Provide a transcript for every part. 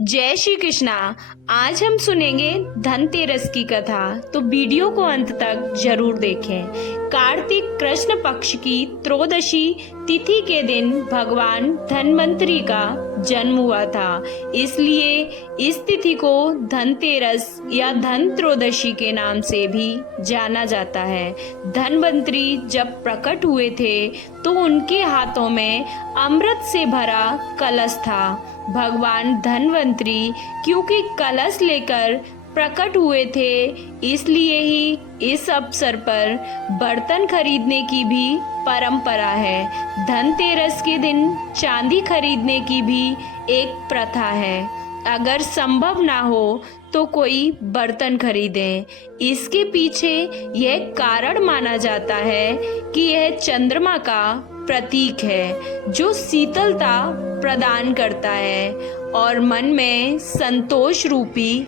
जय श्री कृष्णा। आज हम सुनेंगे धनतेरस की कथा, तो वीडियो को अंत तक जरूर देखें। कार्तिक कृष्ण पक्ष की त्रयोदशी तिथि के दिन भगवान धन्वंतरी का जन्म हुआ था, इसलिए इस तिथि को धनतेरस या धन त्रयोदशी के नाम से भी जाना जाता है। धन्वंतरी जब प्रकट हुए थे तो उनके हाथों में अमृत से भरा कलश था। भगवान धन्वंतरी क्योंकि कलश लेकर प्रकट हुए थे, इसलिए ही इस अवसर पर बर्तन खरीदने की भी परंपरा है। धनतेरस के दिन चांदी खरीदने की भी एक प्रथा है। अगर संभव ना हो तो कोई बर्तन खरीदें। इसके पीछे यह कारण माना जाता है कि यह चंद्रमा का प्रतीक है जो शीतलता प्रदान करता है और मन में संतोष रूपी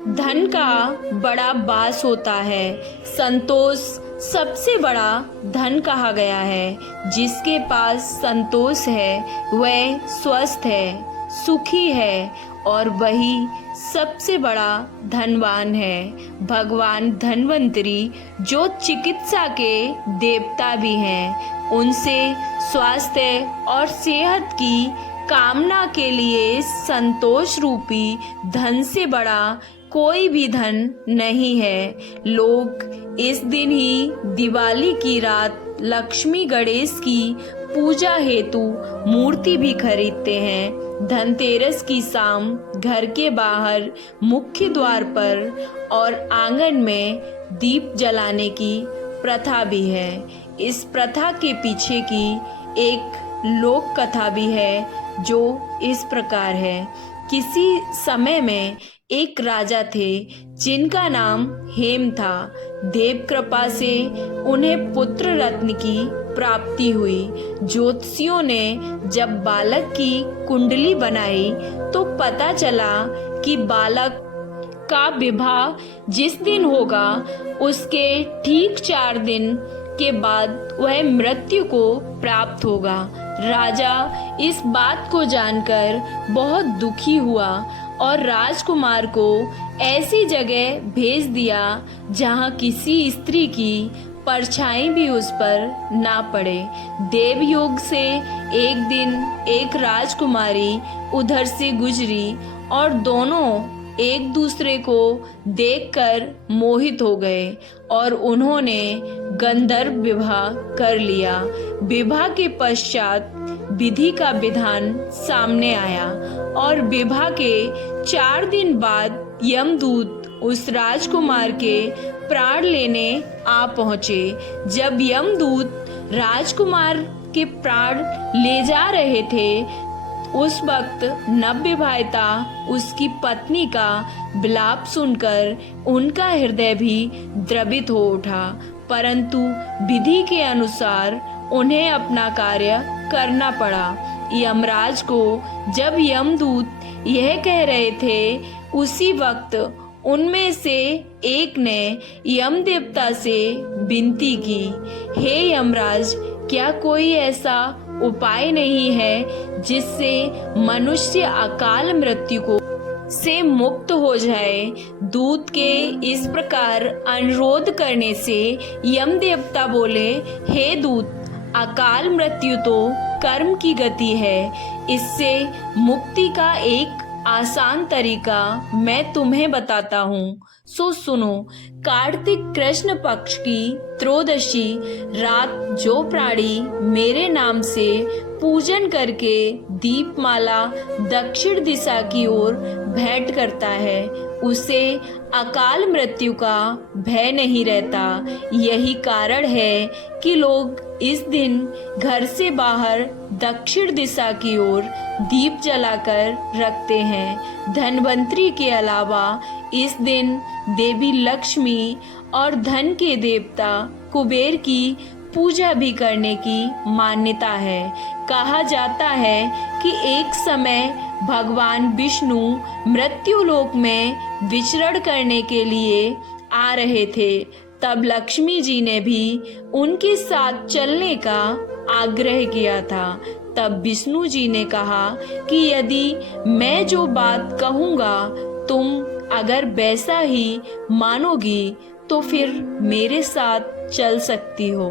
धन का बड़ा वास होता है। संतोष सबसे बड़ा धन कहा गया है। जिसके पास संतोष है वह स्वस्थ है, सुखी है और वही सबसे बड़ा धनवान है। भगवान धन्वंतरी जो चिकित्सा के देवता भी हैं, उनसे स्वास्थ्य और सेहत की कामना के लिए संतोष रूपी धन से बड़ा कोई भी धन नहीं है। लोग इस दिन ही दिवाली की रात लक्ष्मी गणेश की पूजा हेतु मूर्ति भी खरीदते हैं। धनतेरस की शाम घर के बाहर मुख्य द्वार पर और आंगन में दीप जलाने की प्रथा भी है। इस प्रथा के पीछे की एक लोक कथा भी है जो इस प्रकार है। किसी समय में एक राजा थे जिनका नाम हेम था। देव कृपा से उन्हें पुत्र रत्न की प्राप्ति हुई। ज्योतिषियों ने जब बालक की कुंडली बनाई तो पता चला कि बालक का विवाह जिस दिन होगा उसके ठीक 4 दिन के बाद वह मृत्यु को प्राप्त होगा। राजा इस बात को जानकर बहुत दुखी हुआ और राजकुमार को ऐसी जगह भेज दिया जहां किसी स्त्री की परछाई भी उस पर ना पड़े। देवयोग से एक दिन एक राजकुमारी उधर से गुजरी और दोनों एक दूसरे को देखकर मोहित हो गए और उन्होंने गंधर्व विवाह कर लिया। विवाह के पश्चात विधि का विधान सामने आया और विवाह के 4 दिन बाद यमदूत उस राजकुमार के प्राण लेने आ पहुंचे। जब यमदूत राजकुमार के प्राण ले जा रहे थे, उस वक्त नवविवाहिता उसकी पत्नी का विलाप सुनकर उनका हृदय भी द्रवित हो उठा, परंतु विधि के अनुसार उन्हें अपना कार्य करना पड़ा। यमराज को जब यमदूत यह कह रहे थे, उसी वक्त उनमें से एक ने यम देवता से विनती की, हे यमराज, क्या कोई ऐसा उपाय नहीं है जिससे मनुष्य अकाल मृत्यु को से मुक्त हो जाए। दूत के इस प्रकार अनुरोध करने से यम देवता बोले, हे दूत, अकाल मृत्यु तो कर्म की गति है। इससे मुक्ति का एक आसान तरीका मैं तुम्हें बताता हूँ, सो सुनो। कार्तिक कृष्ण पक्ष की त्रयोदशी रात जो प्राणी मेरे नाम से पूजन करके दीपमाला दक्षिण दिशा की ओर भेंट करता है, उसे अकाल मृत्यु का भय नहीं रहता। यही कारण है कि लोग इस दिन घर से बाहर दक्षिण दिशा की ओर दीप जलाकर रखते हैं। धन्वंतरी के अलावा इस दिन देवी लक्ष्मी और धन के देवता कुबेर की पूजा भी करने की मान्यता है। कहा जाता है कि एक समय भगवान विष्णु मृत्यु लोक में विचरण करने के लिए आ रहे थे। तब लक्ष्मी जी ने भी उनके साथ चलने का आग्रह किया था। तब विष्णु जी ने कहा कि यदि मैं जो बात कहूँगा तुम अगर वैसा ही मानोगी तो फिर मेरे साथ चल सकती हो।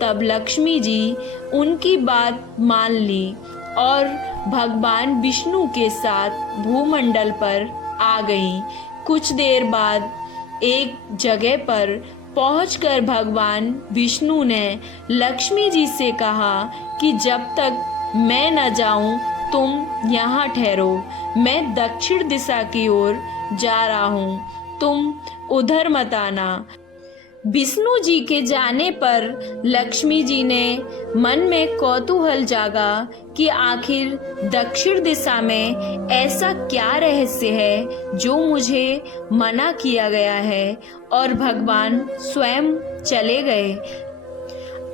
तब लक्ष्मी जी उनकी बात मान ली और भगवान विष्णु के साथ भूमंडल पर आ गईं। कुछ देर बाद एक जगह पर पहुंचकर भगवान विष्णु ने लक्ष्मी जी से कहा कि जब तक मैं न जाऊं तुम यहाँ ठहरो, मैं दक्षिण दिशा की ओर जा रहा हूँ, तुम उधर मत आना। विष्णु जी के जाने पर लक्ष्मी जी ने मन में कौतूहल जागा कि आखिर दक्षिण दिशा में ऐसा क्या रहस्य है जो मुझे मना किया गया है, और भगवान स्वयं चले गए।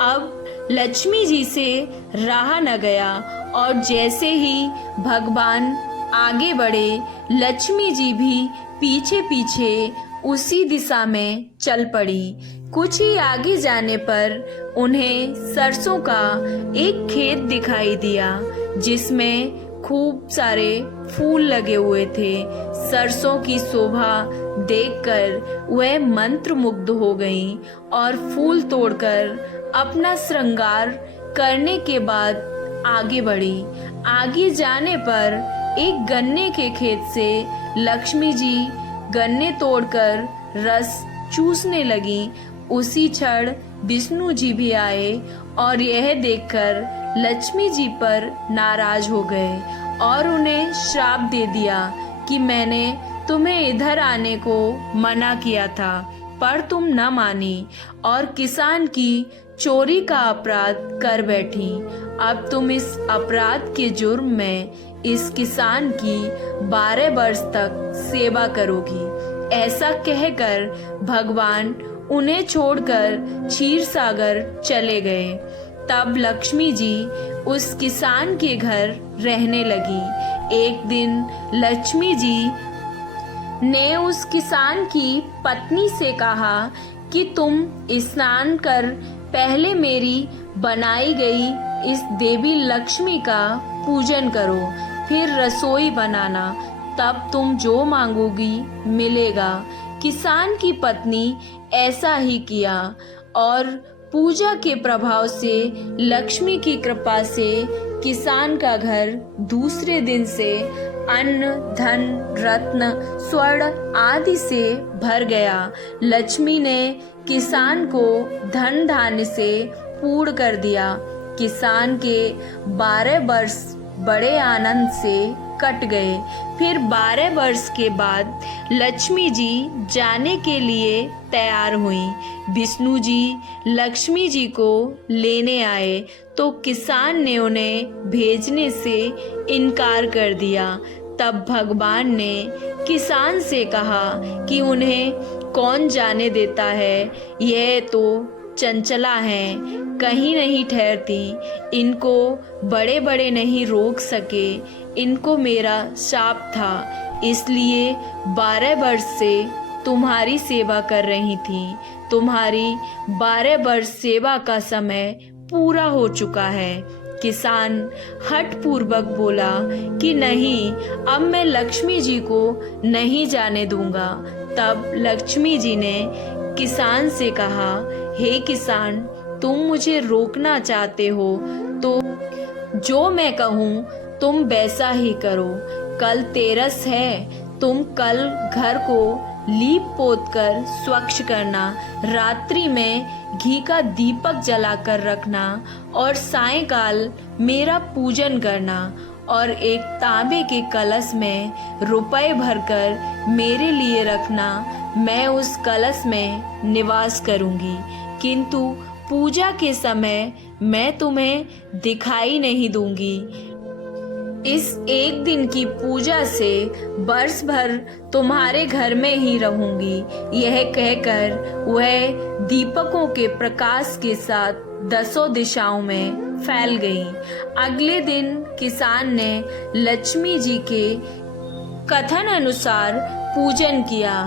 अब लक्ष्मी जी से रहा न गया और जैसे ही भगवान आगे बढ़े लक्ष्मी जी भी पीछे पीछे उसी दिशा में चल पड़ी। कुछ ही आगे जाने पर उन्हें सरसों का एक खेत दिखाई दिया जिसमें खूब सारे फूल लगे हुए थे। सरसों की शोभा देखकर वह मंत्रमुग्ध हो गईं और फूल तोड़कर अपना श्रृंगार करने के बाद आगे बढ़ी। आगे जाने पर एक गन्ने के खेत से लक्ष्मी जी गन्ने तोड़कर रस चूसने लगी। उसी क्षण विष्णु जी भी आए और यह देखकर लक्ष्मी जी पर नाराज हो गए और उन्हें श्राप दे दिया कि मैंने तुम्हें इधर आने को मना किया था पर तुम न मानी और किसान की चोरी का अपराध कर बैठी। अब तुम इस अपराध के जुर्म में इस किसान की 12 वर्ष तक सेवा करोगी। ऐसा कहकर भगवान उन्हें छोड़कर क्षीर सागर चले गए। तब लक्ष्मी जी उस किसान के घर रहने लगी। एक दिन लक्ष्मी जी ने उस किसान की पत्नी से कहा कि तुम स्नान कर पहले मेरी बनाई गई इस देवी लक्ष्मी का पूजन करो, फिर रसोई बनाना, तब तुम जो मांगोगी मिलेगा। किसान की पत्नी ऐसा ही किया और पूजा के प्रभाव से लक्ष्मी की कृपा से किसान का घर दूसरे दिन से अन्न, धन, रत्न, स्वर्ण आदि से भर गया। लक्ष्मी ने किसान को धन धान्य से पूर्ण कर दिया। किसान के 12 वर्ष बड़े आनंद से कट गए। फिर 12 वर्ष के बाद लक्ष्मी जी जाने के लिए तैयार हुईं। विष्णु जी लक्ष्मी जी को लेने आए तो किसान ने उन्हें भेजने से इनकार कर दिया। तब भगवान ने किसान से कहा कि उन्हें कौन जाने देता है, यह तो चंचला हैं, कहीं नहीं ठहरती, इनको बड़े बड़े नहीं रोक सके। इनको मेरा शाप था, इसलिए 12 वर्ष से तुम्हारी सेवा कर रही थी। तुम्हारी 12 वर्ष सेवा का समय पूरा हो चुका है। किसान हठ पूर्वक बोला कि नहीं, अब मैं लक्ष्मी जी को नहीं जाने दूंगा। तब लक्ष्मी जी ने किसान से कहा, हे किसान, तुम मुझे रोकना चाहते हो तो जो मैं कहूँ तुम वैसा ही करो। कल तेरस है, तुम कल घर को लीप पोत कर स्वच्छ करना, रात्रि में घी का दीपक जलाकर रखना और सायंकाल मेरा पूजन करना और एक तांबे के कलश में रुपए भरकर मेरे लिए रखना। मैं उस कलश में निवास करूंगी, किंतु पूजा के समय मैं तुम्हें दिखाई नहीं दूंगी। इस एक दिन की पूजा से वर्ष भर तुम्हारे घर में ही रहूंगी। यह कहकर वह दीपकों के प्रकाश के साथ 10 दिशाओं में फैल गई। अगले दिन किसान ने लक्ष्मी जी के कथन अनुसार पूजन किया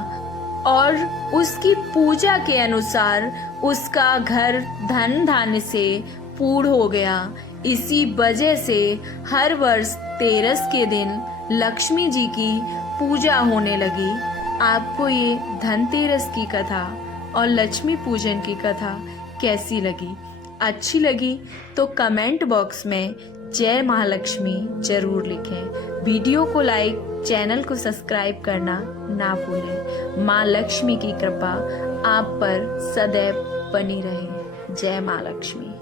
और उसकी पूजा के अनुसार उसका घर धन धान्य से पूर्ण हो गया। इसी वजह से हर वर्ष तेरस के दिन लक्ष्मी जी की पूजा होने लगी। आपको ये धनतेरस की कथा और लक्ष्मी पूजन की कथा कैसी लगी? अच्छी लगी तो कमेंट बॉक्स में जय महालक्ष्मी जरूर लिखें। वीडियो को लाइक, चैनल को सब्सक्राइब करना ना भूलें। माँ लक्ष्मी की कृपा आप पर सदैव बनी रहे। जय माँ लक्ष्मी।